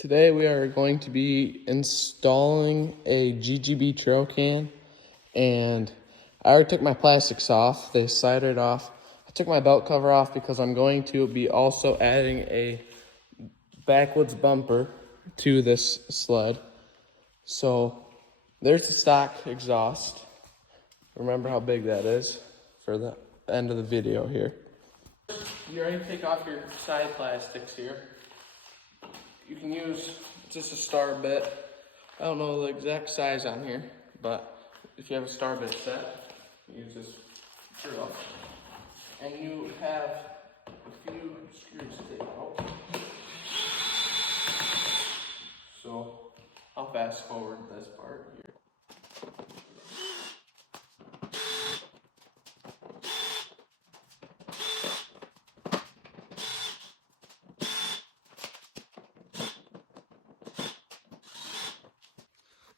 Today we are going to be installing a GGB trail can, and I already took my plastics off. They slide off. I took my belt cover off because I'm going to be also adding a backwoods bumper to this sled. So there's the stock exhaust. Remember how big that is for the end of the video here. You're ready to take off your side plastics here. You can use just a star bit. I don't know the exact size on here, but if you have a star bit set, you just drill. And you have a few screws to take out. So I'll fast forward this part here.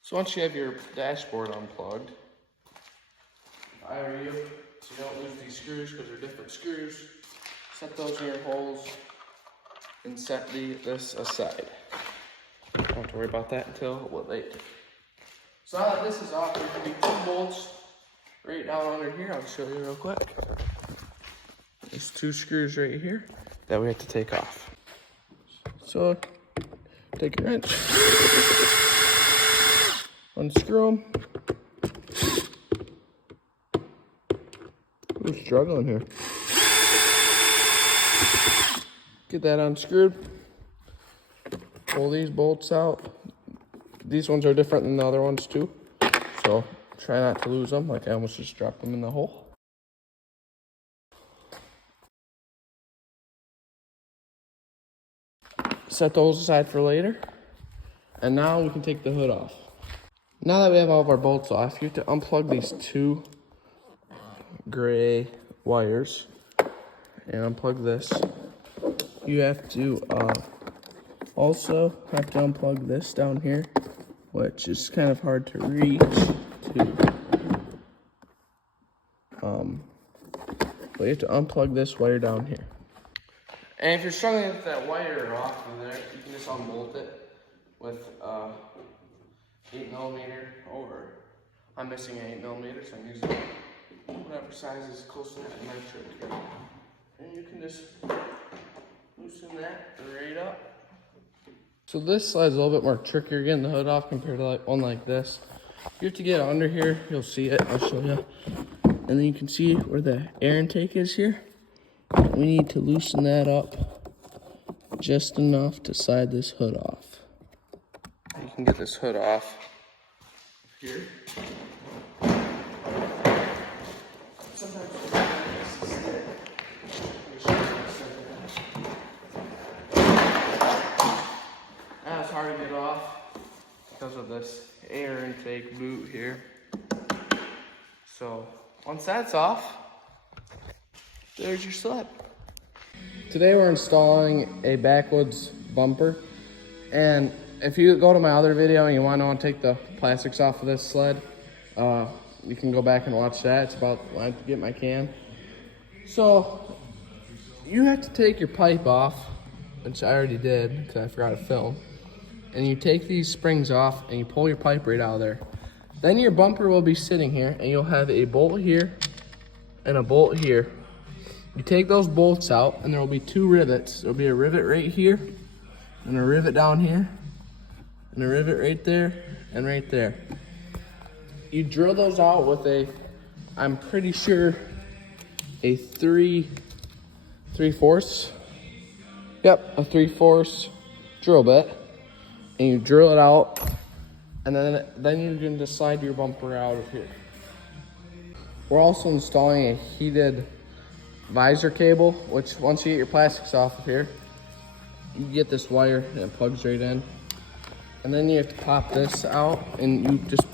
So once you have your dashboard unplugged, if I were you, so you don't lose these screws because they're different screws, set those in your holes and set this aside. Don't have to worry about that until a little later. So now that this is off, there can be 2 bolts right down under here. I'll show you real quick. There's 2 screws right here that we have to take off. So take your wrench. Unscrew them. We're struggling here. Get that unscrewed. Pull these bolts out. These ones are different than the other ones too, so try not to lose them. Like I almost just dropped them in the hole. Set those aside for later. And now we can take the hood off. Now that we have all of our bolts off, you have to unplug these 2 gray wires and unplug this. You have to also have to unplug this down here, which is kind of hard to reach but you have to unplug this wire down here. And if you're struggling with that wire off of there, you can just unbolt it with 8mm, or I'm missing an 8mm, so I'm using whatever size is close to that nitro. And you can just loosen that right up. So this slide's a little bit more trickier getting the hood off compared to one like this. You have to get under here, you'll see it, I'll show you. And then you can see where the air intake is here. We need to loosen that up just enough to slide this hood off. You can get this hood off here. Sometimes it's hard to get off because of this air intake boot here. So once that's off, there's your sled. Today we're installing a backwoods bumper, and if you go to my other video and you want to take the plastics off of this sled, you can go back and watch that. It's about when I get my can. So you have to take your pipe off, which I already did because I forgot to film. And you take these springs off and you pull your pipe right out of there. Then your bumper will be sitting here and you'll have a bolt here and a bolt here. You take those bolts out and there will be 2 rivets. There'll be a rivet right here and a rivet down here and a rivet right there and right there. You drill those out with a, I'm pretty sure, a 3/4. Yep, a 3/4 drill bit. And you drill it out, and then you can just slide your bumper out of here. We're also installing a heated visor cable, which once you get your plastics off of here, you get this wire and it plugs right in. And then you have to pop this out and you just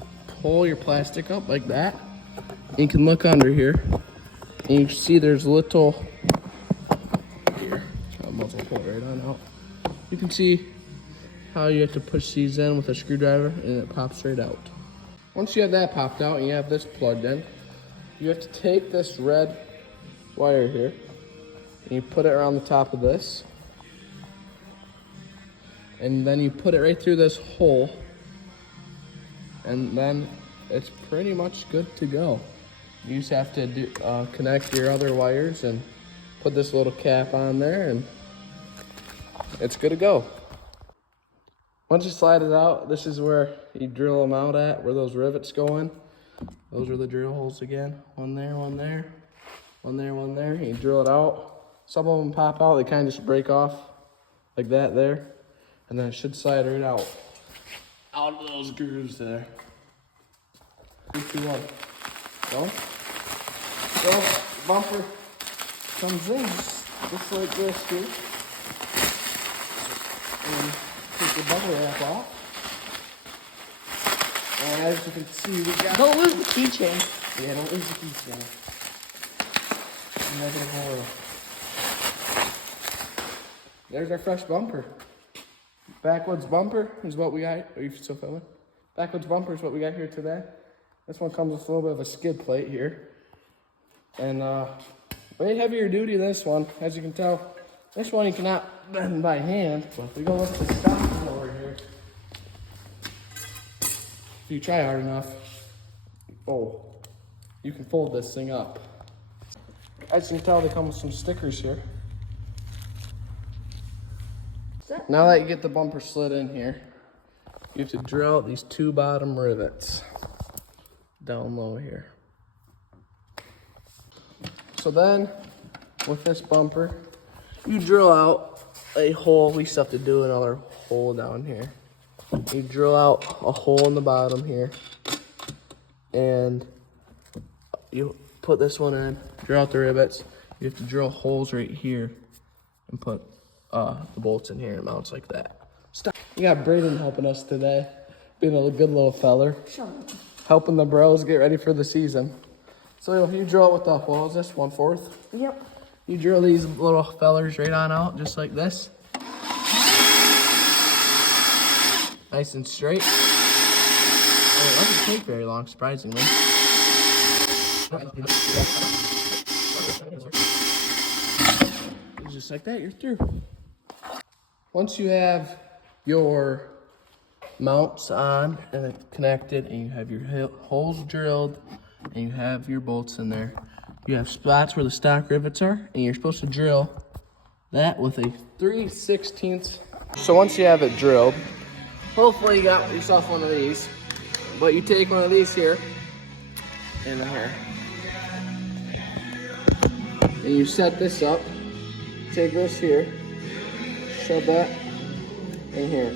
pull your plastic up like that. And you can look under here and you see there's little, here, I might as well pull it right on out. You can see how you have to push these in with a screwdriver and it pops right out. Once you have that popped out and you have this plugged in, you have to take this red wire here and you put it around the top of this. and then you put it right through this hole, and then it's pretty much good to go. You just have to connect your other wires and put this little cap on there, and it's good to go. Once you slide it out, this is where you drill them out at, where those rivets go in. Those are the drill holes again. One there, one there, one there, one there. You drill it out. Some of them pop out, they kind of just break off like that there. And then it should slide right out of those grooves there. 3, 2, 1. Go. Go. Bumper comes in just like this here. And take the bubble wrap off. And as you can see, we got... Don't lose the keychain. Yeah, don't lose the keychain. There's our fresh bumper. Backwoods bumper is what we got. Are you still filming? Backwoods bumper is what we got here today. This one comes with a little bit of a skid plate here. And way heavier duty than this one, as you can tell. This one you cannot bend by hand, but if we go with the stock over here, if you try hard enough, you can fold this thing up. As you can tell, they come with some stickers here. Now that you get the bumper slid in here, you have to drill out these 2 bottom rivets down low here. So then, with this bumper, you drill out a hole. We still have to do another hole down here. You drill out a hole in the bottom here, and you put this one in, drill out the rivets. You have to drill holes right here and put the bolts in here, and mounts like that. Stop. We got Braden helping us today, being a good little feller, helping the bros get ready for the season. So you drill it with the, what was this, 1/4? Yep. You drill these little fellers right on out, just like this. Nice and straight. Oh, it doesn't take very long, surprisingly. Just like that, you're through. Once you have your mounts on and connected, and you have your holes drilled, and you have your bolts in there, you have spots where the stock rivets are, and you're supposed to drill that with a 3/16. So once you have it drilled, hopefully you got yourself one of these, but you take one of these here, and here, and you set this up. Take this here, shove that in here.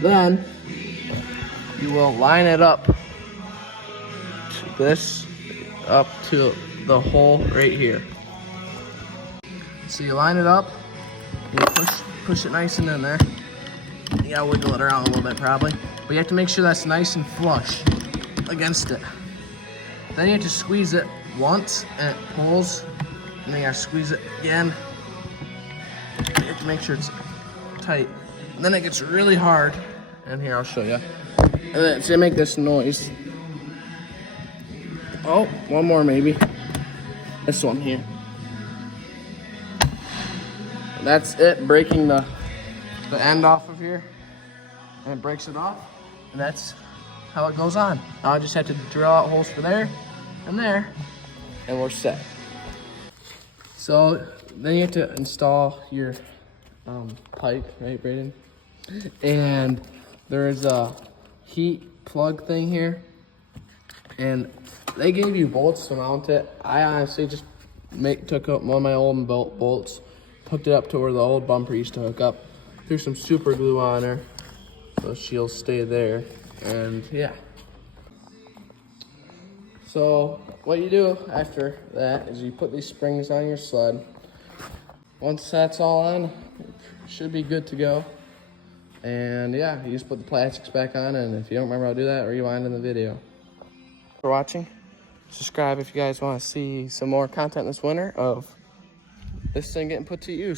Then you will line it up to this, up to the hole right here. So you line it up, you push it nice and in there. You gotta wiggle it around a little bit probably, but you have to make sure that's nice and flush against it. Then you have to squeeze it once and it pulls, and then you gotta squeeze it again. You have to make sure it's tight. And then it gets really hard. And here, I'll show you. And then it's gonna make this noise. Oh, one more maybe. This one here. And that's it, breaking the end off of here. And it breaks it off. And that's how it goes on. Now I just have to drill out holes for there and there, and we're set. So then you have to install your pipe, right, Braden? And there's a heat plug thing here, and they gave you bolts to mount it. I honestly just took up one of my old bolts, hooked it up to where the old bumper used to hook up, threw some super glue on her so she'll stay there, and yeah. So what you do after that is you put these springs on your sled. Once that's all on, it should be good to go. And yeah, you just put the plastics back on, and if you don't remember how to do that, rewind in the video. Thanks for watching. Subscribe if you guys want to see some more content this winter of this thing getting put to use.